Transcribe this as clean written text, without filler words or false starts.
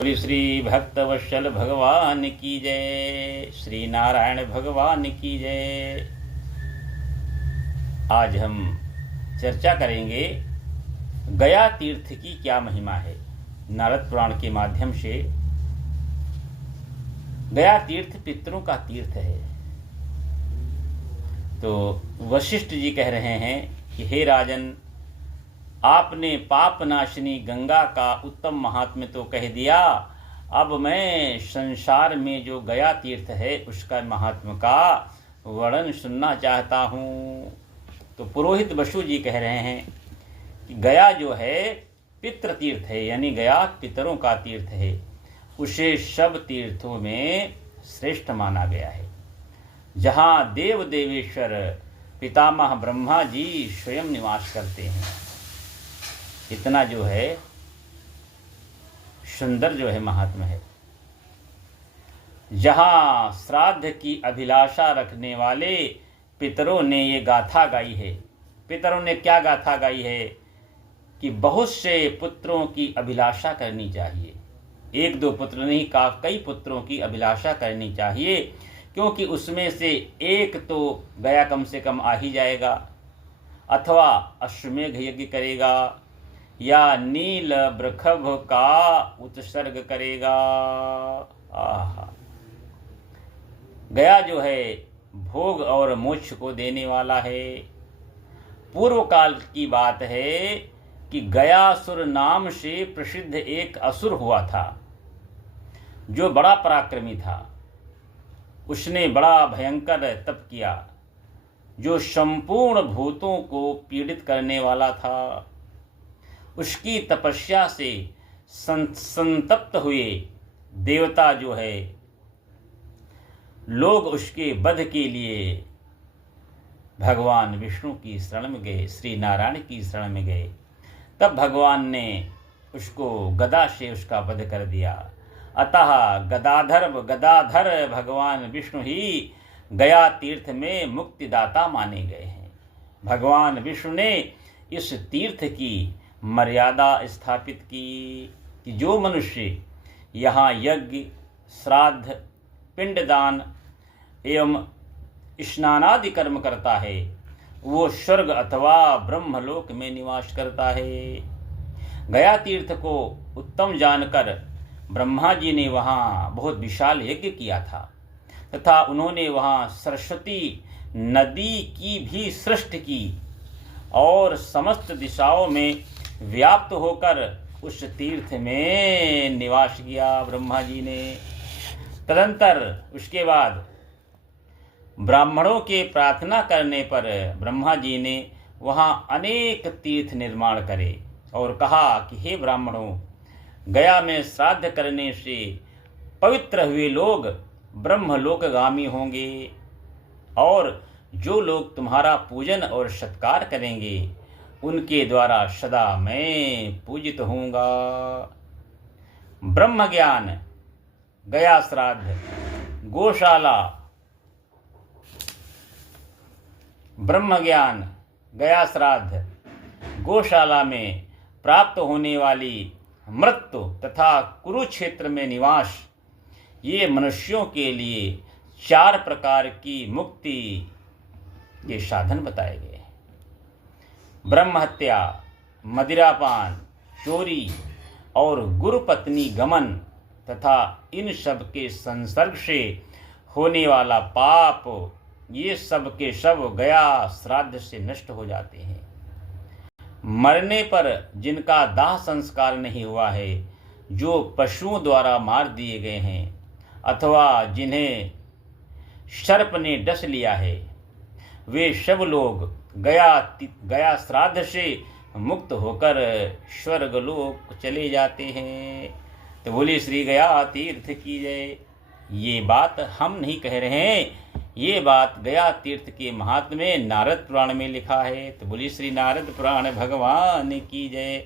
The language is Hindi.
बोली श्री भक्तवत्सल भगवान की जय, श्री नारायण भगवान की जय। आज हम चर्चा करेंगे गया तीर्थ की क्या महिमा है। नारद पुराण के माध्यम से गया तीर्थ पितरों का तीर्थ है। तो वशिष्ठ जी कह रहे हैं कि हे राजन, आपने पाप नाशिनी गंगा का उत्तम महात्म्य तो कह दिया, अब मैं संसार में जो गया तीर्थ है उसका महात्म्य का वर्णन सुनना चाहता हूँ। तो पुरोहित वसु जी कह रहे हैं कि गया जो है पितृ तीर्थ है, यानी गया पितरों का तीर्थ है। उसे सब तीर्थों में श्रेष्ठ माना गया है। जहाँ देव देवेश्वर पितामह ब्रह्मा जी स्वयं निवास करते हैं। इतना जो है सुंदर जो है महात्मा है। जहाँ श्राद्ध की अभिलाषा रखने वाले पितरों ने ये गाथा गाई है। पितरों ने क्या गाथा गाई है कि बहुत से पुत्रों की अभिलाषा करनी चाहिए। एक दो पुत्र नहीं, कई पुत्रों की अभिलाषा करनी चाहिए, क्योंकि उसमें से एक तो गया कम से कम आ ही जाएगा, अथवा अश्वमेघ यज्ञ करेगा या नील वृषभ का उत्सर्ग करेगा। आहा, गया जो है भोग और मोक्ष को देने वाला है। पूर्व काल की बात है कि गयासुर नाम से प्रसिद्ध एक असुर हुआ था, जो बड़ा पराक्रमी था। उसने बड़ा भयंकर तप किया, जो संपूर्ण भूतों को पीड़ित करने वाला था। उसकी तपस्या से संतप्त हुए देवता जो है लोग उसके वध के लिए भगवान विष्णु की शरण में गए, श्री नारायण की शरण में गए। तब भगवान ने उसको गदा से उसका वध कर दिया। अतः गदाधर भगवान विष्णु ही गया तीर्थ में मुक्तिदाता माने गए हैं। भगवान विष्णु ने इस तीर्थ की मर्यादा स्थापित की कि जो मनुष्य यहाँ यज्ञ, श्राद्ध, पिंडदान एवं स्नानादि कर्म करता है, वो स्वर्ग अथवा ब्रह्मलोक में निवास करता है। गया तीर्थ को उत्तम जानकर ब्रह्मा जी ने वहाँ बहुत विशाल यज्ञ किया था, तथा उन्होंने वहाँ सरस्वती नदी की भी सृष्टि की और समस्त दिशाओं में व्याप्त होकर उस तीर्थ में निवास किया ब्रह्मा जी ने। तदंतर उसके बाद ब्राह्मणों के प्रार्थना करने पर ब्रह्मा जी ने वहाँ अनेक तीर्थ निर्माण करे और कहा कि हे ब्राह्मणों, गया में श्राद्ध करने से पवित्र हुए लोग ब्रह्मलोकगामी होंगे, और जो लोग तुम्हारा पूजन और सत्कार करेंगे उनके द्वारा सदा मैं पूजित होऊंगा। ब्रह्म ज्ञान, गया श्राद्ध, गौशाला। ब्रह्म ज्ञान, गया श्राद्ध, गौशाला में प्राप्त होने वाली मृत्यु तथा कुरुक्षेत्र में निवास, ये मनुष्यों के लिए 4 प्रकार की मुक्ति के साधन बताए गए। ब्रह्म हत्या, मदिरापान, चोरी और गुरुपत्नी गमन तथा इन सब के संसर्ग से होने वाला पाप, ये सब के सब गया श्राद्ध से नष्ट हो जाते हैं। मरने पर जिनका दाह संस्कार नहीं हुआ है, जो पशुओं द्वारा मार दिए गए हैं, अथवा जिन्हें सर्प ने डस लिया है, वे सब लोग गया श्राद्ध से मुक्त होकर स्वर्गलोक चले जाते हैं। तो बोले श्री गया तीर्थ की जय। ये बात हम नहीं कह रहे हैं, ये बात गया तीर्थ के महात्म्य में नारद पुराण में लिखा है। तो बोली श्री नारद पुराण भगवान की जय।